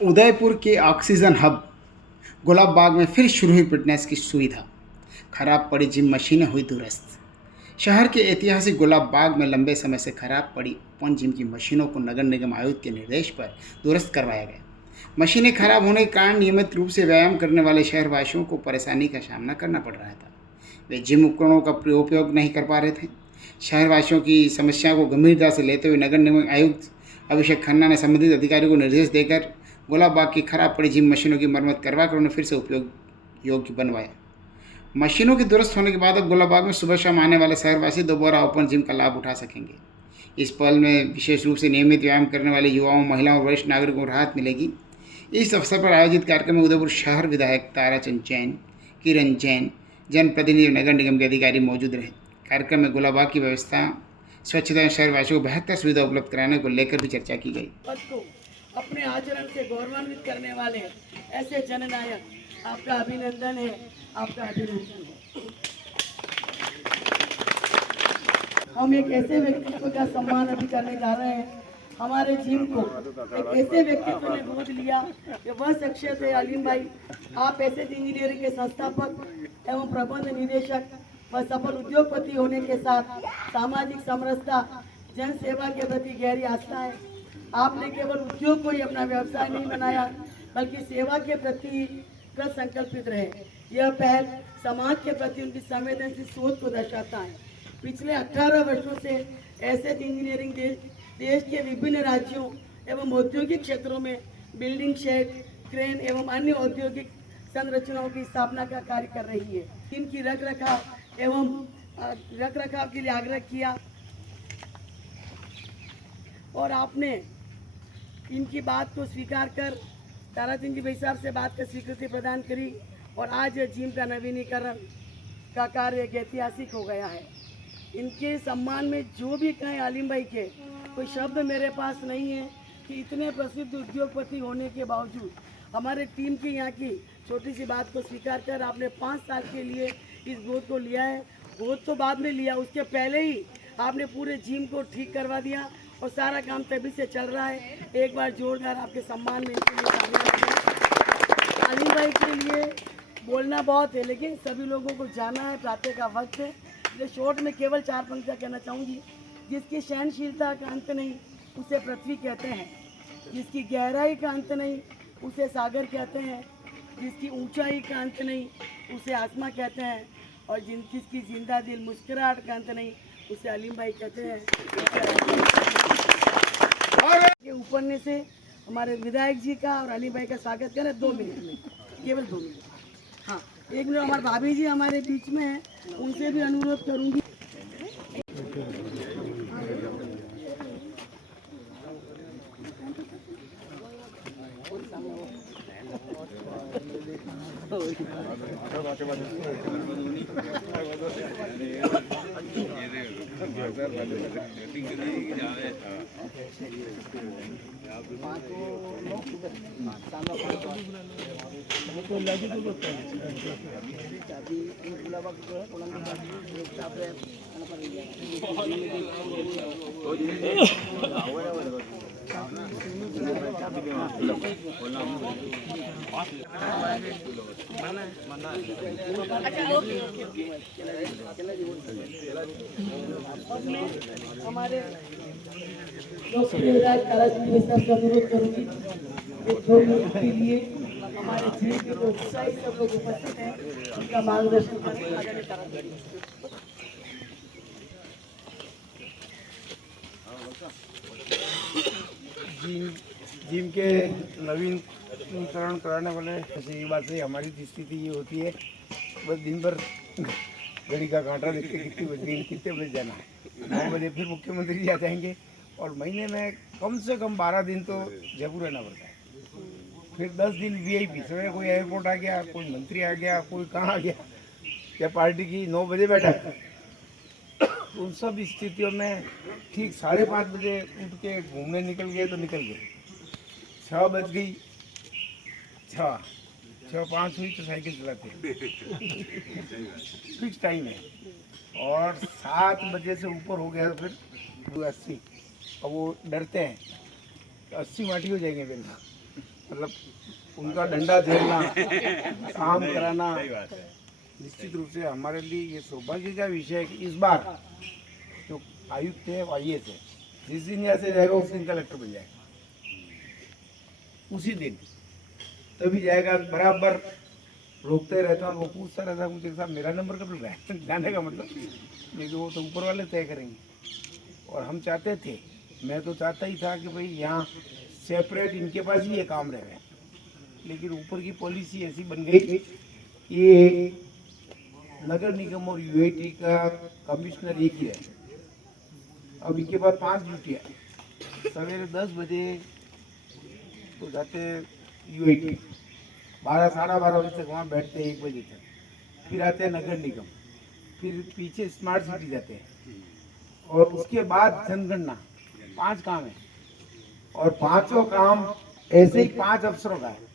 उदयपुर के oxygen hub Gulab Bagh में फिर शुरू हुई फिटनेस की सुविधा। खराब पड़ी जिम मशीनें हुई दुरुस्त। शहर के ऐतिहासिक गुलाब बाग में लंबे समय से खराब पड़ी ओपन जिम की मशीनों को नगर निगम आयुक्त के निर्देश पर दुरुस्त करवाया गया। मशीनें खराब होने के कारण नियमित रूप से व्यायाम करने वाले शहरवासियों को परेशानी का सामना करना पड़ रहा था। वे जिम उपकरणों का उपयोग नहीं कर पा रहे थे। शहरवासियों की समस्या को गंभीरता से लेते हुए नगर निगम आयुक्त अभिषेक खन्ना ने संबंधित अधिकारियों को निर्देश देकर गुलाब बाग की खराब पड़ी जिम मशीनों की मरम्मत करवाकर उन्हें फिर से उपयोग योग्य बनवाया। मशीनों के दुरुस्त होने के बाद अब गुलाब बाग में सुबह शाम आने वाले शहरवासी दोबारा ओपन जिम का लाभ उठा सकेंगे। इस पहल में विशेष रूप से नियमित व्यायाम करने वाले युवाओं, महिलाओं और वरिष्ठ नागरिकों को राहत मिलेगी। इस अवसर पर आयोजित कार्यक्रम में उदयपुर शहर विधायक ताराचंद जैन, किरण जैन, जनप्रतिनिधि और नगर निगम के अधिकारी मौजूद रहे। कार्यक्रम में गुलाब बाग की व्यवस्था, स्वच्छता और शहरवासियों को बेहतर सुविधा उपलब्ध कराने को लेकर भी चर्चा की गई। अपने आचरण से गौरवान्वित करने वाले ऐसे जननायक, आपका अभिनंदन है, आपका अभिनंदन है। हम एक ऐसे व्यक्तित्व का सम्मान अभी करने जा रहे हैं। हमारे जिम को एक ऐसे व्यक्तित्व ने गोद लिया कि वह शख्सियत है अलीम भाई। आप ऐसे इंजीनियरिंग के संस्थापक एवं प्रबंध निदेशक व सफल उद्योगपति होने के साथ सामाजिक समरसता, जन सेवा के प्रति गहरी आस्था है। आपने केवल उद्योग को ही अपना व्यवसाय नहीं बनाया, बल्कि सेवा के प्रति कृत संकल्पित रहे। यह पहल समाज के प्रति उनकी संवेदनशील सोच को दर्शाता है। पिछले 18 वर्षों से ऐसे इंजीनियरिंग देश के विभिन्न राज्यों एवं औद्योगिक क्षेत्रों में बिल्डिंग, शेड, क्रेन एवं अन्य औद्योगिक संरचनाओं की स्थापना का कार्य कर रही है। इनकी रखरखाव के लिए आग्रह किया और आपने इनकी बात को स्वीकार कर ताराचंद जी भाई साहब से बात कर स्वीकृति प्रदान करी और आज जिम का नवीनीकरण का कार्य ऐतिहासिक हो गया है। इनके सम्मान में जो भी कहें आलिम भाई के, कोई शब्द मेरे पास नहीं है कि इतने प्रसिद्ध उद्योगपति होने के बावजूद हमारे टीम की यहाँ की छोटी सी बात को स्वीकार कर आपने 5 साल के लिए इस गोद को लिया है। गोद तो बाद में लिया, उसके पहले ही आपने पूरे जिम को ठीक करवा दिया और सारा काम तभी से चल रहा है। एक बार जोरदार आपके सम्मान में इनके लिए तालियां। आलिम भाई के लिए बोलना बहुत है, लेकिन सभी लोगों को जाना है, प्रातः का वक्त है। इसलिए शॉर्ट में केवल 4 पंक्तियाँ कहना चाहूँगी। जिसकी सहनशीलता का अंत नहीं, उसे पृथ्वी कहते हैं। जिसकी गहराई का अंत नहीं, उसे सागर कहते हैं। जिसकी ऊंचाई का अंत नहीं, उसे आसमां कहते हैं। और जिसकी जिंदा दिल मुस्कुराहट का अंत नहीं, उसे अलीम भाई कहते हैं। के ऊपर से हमारे विधायक जी का और अलीम भाई का स्वागत करें 2 मिनट में, केवल 2 मिनट। हाँ, 1 मिनट। हमारे भाभी जी हमारे बीच में हैं, उनसे भी अनुरोध करूँगी। हमारे लोकप्रिय विधायक ताराचंद जी साहब से अनुरोध करूंगी कि 2 मिनट के लिए हमारे जिले के जो उत्साही सब लोग उपस्थित हैं उनका मार्गदर्शन करें। जिम के नवीनीकरण कराने वाले एक बात से हमारी स्थिति ये होती है, बस दिन भर घड़ी का कांटा देखते कितनी बज गई, कितने बजे जाना है। 9 बजे फिर मुख्यमंत्री जी आ जाएंगे और महीने में कम से कम 12 दिन तो जयपुर रहना पड़ता है। फिर 10 दिन VIP, सवेरे कोई एयरपोर्ट आ गया, कोई मंत्री आ गया, कोई कहाँ आ गया, या पार्टी की 9 बजे बैठा है। उन सब स्थितियों में ठीक 5:30 बजे उठ के घूमने निकल गए तो निकल गए। 6 बज गई, 6:05 हुई तो साइकिल चलाते फिक्स टाइम है। और 7 बजे से ऊपर हो गया तो फिर 80, और वो डरते हैं तो 80 माटी हो जाएंगे बिल्कुल। मतलब उनका डंडा झेलना, काम कराना, निश्चित रूप से हमारे लिए ये सौभाग्य का विषय है कि इस बार जो आयुक्त है वो IAS है, जिस दिन यहाँ से जाएगा उस दिन कलेक्टर बन जाएगा, उसी दिन तभी जाएगा। बराबर रोकते रहता हूँ, वो पूछता रहता है मुझे, साहब मेरा नंबर कब लगा है जाने का मतलब, लेकिन वो तो ऊपर वाले तय करेंगे। और हम चाहते थे, मैं तो चाहता ही था कि भाई यहाँ सेपरेट इनके पास ही ये काम रहे, लेकिन ऊपर की पॉलिसी ऐसी बन गई कि नगर निगम और UIT का कमिश्नर एक ही है। अब इनके पास 5 ड्यूटियाँ, सवेरे 10 बजे तो जाते UIT, 12 साढ़े 12 बजे तक वहाँ बैठते हैं, 1 बजे तक, फिर आते हैं नगर निगम, फिर पीछे स्मार्ट सिटी जाते हैं, और उसके बाद जनगणना। 5 काम है, और 5 काम ऐसे ही 5 अफसरों का है।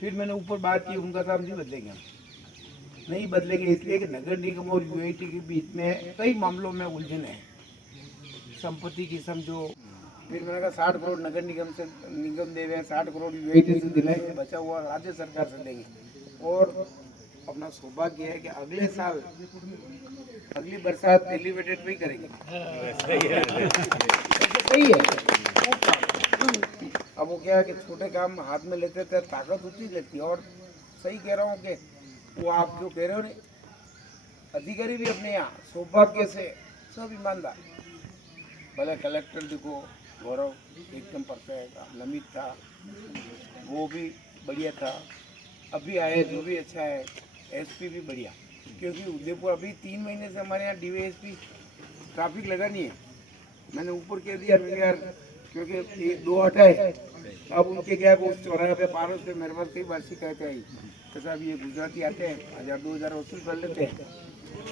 फिर मैंने ऊपर बात की, उनका काम नहीं बदलेंगे, नहीं बदलेंगे, इसलिए कि नगर निगम और UIT के बीच में कई मामलों में उलझन है, संपत्ति की समझो। फिर मैंने कहा 60 करोड़ नगर निगम दे रहे हैं, 60 करोड़ UIT से दिलाएंगे, बचा हुआ राज्य सरकार से देंगे। और अपना सौभाग्य है कि अगले साल अगली बरसात एलिवेटेड में ही करेंगे। सही है। अब वो क्या है कि छोटे काम हाथ में लेते थे, ताकत उतनी लगती है। और सही कह रहा हूँ कि वो आप जो कह रहे हो ना, अधिकारी भी अपने यहाँ सौभाग्य से सब ईमानदार, भले कलेक्टर देखो गौरव एकदम परफेक्ट, नमित था वो भी बढ़िया था, अभी आया जो भी अच्छा है, SP भी बढ़िया, क्योंकि उदयपुर अभी 3 महीने से हमारे यहाँ DYSP ट्रैफिक लगा नहीं है। मैंने ऊपर कह दिया यार, क्योंकि ये 2 हटाए, अब उनके क्या है, उस चौराहे पे पारों से मेरे पास कई बार शिकायतें आई तो साहब ये गुजराती आते हैं, 1000-2000 वसूल कर लेते हैं,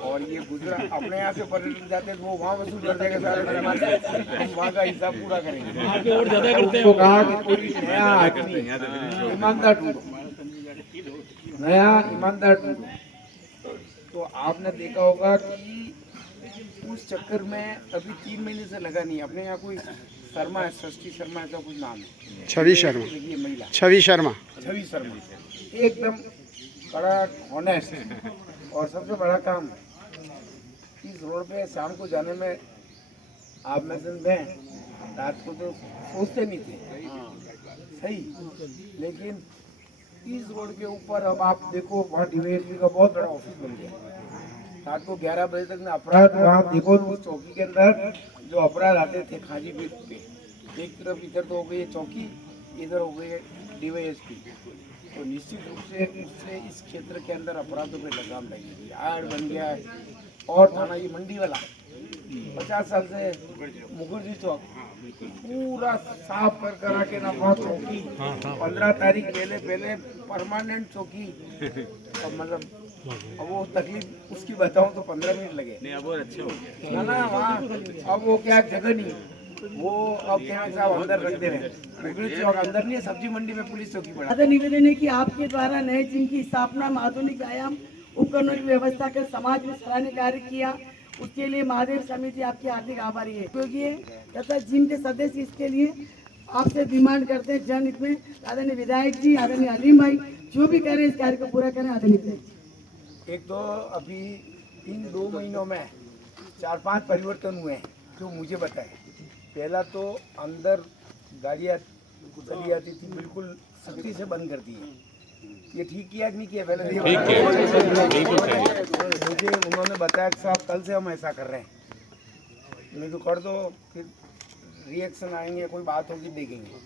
और ये गुजरात अपने यहाँ से पर्यटक जाते हैं तो वो वहाँ वसूल कर देंगे सारे, हम वहाँ का हिसाब पूरा करेंगे। और ज़्यादा करते हैं, कहा कि कोई नया आदमी ईमानदार ढूंढो, नया ईमानदार ढूंढो। तो आपने देखा होगा कि उस चक्कर में अभी 3 महीने से लगा नहीं। अपने यहाँ कोई शर्मा है, सृष्टि शर्मा ऐसा कुछ नाम है, छवि शर्मा, देखिए महिला छवि शर्मा, छवि शर्मा एकदम कड़ा ऑनेस्ट। और सबसे बड़ा काम, इस रोड पे शाम को जाने में आप में से मैं रात को तो सोचते नहीं थे, सही, लेकिन इस रोड के ऊपर अब आप देखो वहाँ DYSP का बहुत बड़ा ऑफिस बन गया। रात को 11 बजे तक में अपराध, वहाँ देखो उस चौकी के अंदर जो अपराध आते थे खाजी पे, एक तरफ इधर तो हो गई है चौकी, इधर हो गई है DYSP। तो निश्चित रूप से उससे इस क्षेत्र के अंदर अपराधों पे लगाम लगेगी, आड़ बन गया है। और थाना ये मंडी वाला 50 साल से मुखर्जी चौक पूरा साफ कर करा के ना, वहाँ चौकी 15 तारीख पहले परमानेंट चौकी, और मतलब अब वो तकलीफ उसकी बताऊं तो 15 मिनट लगे नहीं, अब वो अच्छे हो ना ना वहाँ। अब वो क्या जगह नहीं, वो अब क्या साहब अंदर रख दे रहे हैं, मुखर्जी चौक अंदर नहीं है, सब्जी मंडी में पुलिस चौकी पड़ा। आदर निवेदन है कि आपके द्वारा नए जिम की स्थापना में आधुनिक व्यायाम उपकरणों की व्यवस्था कर समाज में सराहनीय कार्य किया, उसके लिए महादेव समिति आपकी हार्दिक आभारी है। क्योंकि ये तथा जिम के सदस्य इसके लिए आपसे डिमांड करते हैं जनहित में। आदरणीय विधायक जी, आदरणीय अलीम भाई जो भी करें इस कार्य को पूरा करें। आदरणीय विधायक जी, एक तो अभी इन 2 महीनों में 4-5 परिवर्तन हुए हैं जो मुझे बताए। पहला तो अंदर गाड़ियाँ चली जाती थी, बिल्कुल सख्ती से बंद कर दी है। ये ठीक किया कि नहीं किया? पहले मुझे उन्होंने बताया कि साहब कल से हम ऐसा कर रहे हैं, मैं तो कर दो, फिर रिएक्शन आएंगे, कोई बात होगी देखेंगे।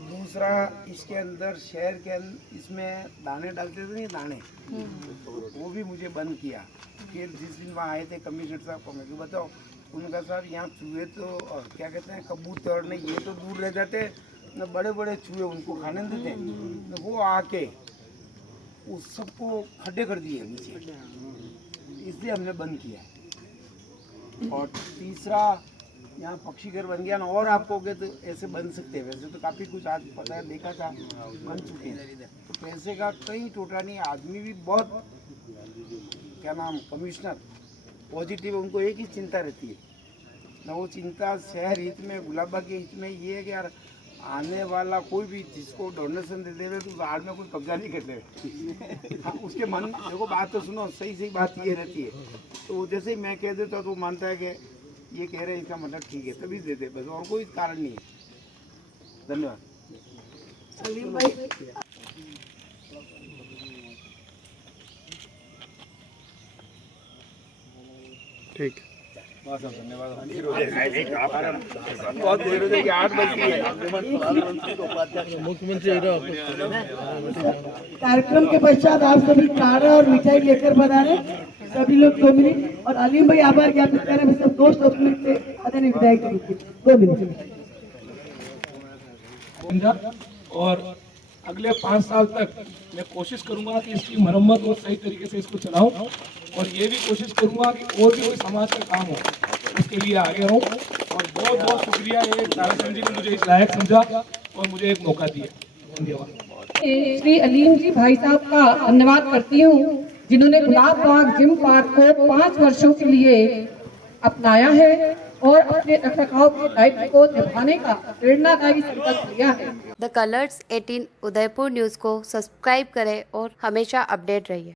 दूसरा, इसके अंदर शहर के इसमें दाने डालते थे नहीं, दाने, वो भी मुझे बंद किया। फिर जिस दिन वहाँ आए थे कमिश्नर साहब को, मैं क्यों बताओ, उनका साहब यहाँ चूहे तो क्या कहते हैं, कबूतर नहीं, ये तो दूर रह जाते न, बड़े बड़े चूहे उनको खाने देते, तो वो आके उस सबको खड्डे कर दिए नीचे, इसलिए हमने बंद किया। और तीसरा, यहाँ पक्षी घर बन गया ना, और आप कहोगे तो ऐसे बन सकते हैं, वैसे तो काफ़ी कुछ आज पता है, देखा था बन चुके हैं। तो पैसे का कहीं टोटा नहीं, आदमी भी बहुत क्या नाम कमिश्नर पॉजिटिव है, उनको एक ही चिंता रहती है ना, वो चिंता शहर हित में, गुलाबा के हित में ये है कि यार आने वाला कोई भी जिसको डोनेशन दे रहे तो बाद में कोई कब्जा नहीं करते। हाँ, उसके मन देखो बात तो सुनो, सही सही बात ये रहती है। तो जैसे ही मैं कह देता तो मानता है कि ये कह रहे हैं इसका मतलब ठीक है, तभी दे दे, बस और कोई कारण नहीं है। धन्यवाद। सलीम भाई ठीक, बहुत धन्यवाद। बहुत देर हो जाएगी, 8 बज गई है। कार्यक्रम के पश्चात आप सभी काढ़ा और मिठाई लेकर बधाए सभी लोग 2 मिनट। और अलीम भाई आभार ज्ञापित कर रहे हैं सब दोस्त अपने से आदरणीय विधायक के रूप में 2 मिनट। और अगले 5 साल तक मैं कोशिश करूंगा कि इसकी मरम्मत और सही तरीके से इसको चलाऊं, और ये भी कोशिश करूंगा कि और भी कोई समाज का काम हो उसके लिए आगे रहूं। और बहुत बहुत शुक्रिया ये ताराचंद जी ने मुझे इस लायक समझा और मुझे एक मौका दिया। धन्यवाद। श्री अलीम जी भाई साहब का धन्यवाद करती हूँ जिन्होंने गुलाब बाग जिम पार्क को 5 वर्षों के लिए अपनाया है और अपने रखरखाव के दायित्व को निभाने का प्रेरणादायी संकल्प लिया है। द कलर्स 18 उदयपुर न्यूज़ को सब्सक्राइब करें और हमेशा अपडेट रहिए।